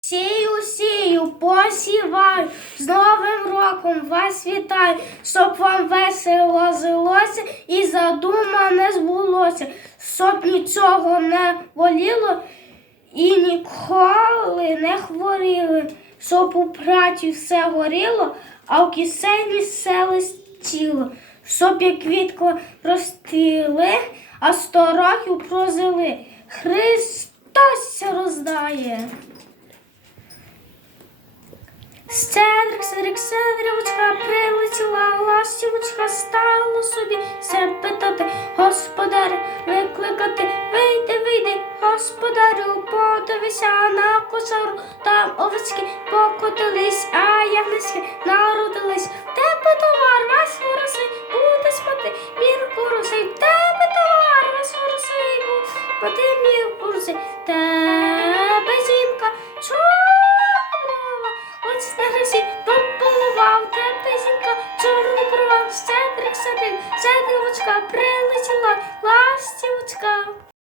Сію, сію, посіваю, з Новим роком вас вітаю, щоб вам весело жилося і задумане збулося, щоб нічого не боліло і ніколи не хворіли, щоб у праті все горіло, а в кисені все листіло, щоб як квітко ростили, а сто років прожили. Христос роздає. Щедрик, седрик, седрівочка, прилетіла ластівочка, стало собі все питати, господаря, викликати, вийди, вийди, господарю, подивися на кошару, там овечки покотились, а ягниськи народились. Тебе товар, весь воросий, буде спати, мірку росий, тебе товар, весь воросий, буде мірку росий, Ось на грязі допомагав, тебе жінка, чорний провал, щедрик, щедрик, щедрівочка, прилетіла ластівочка.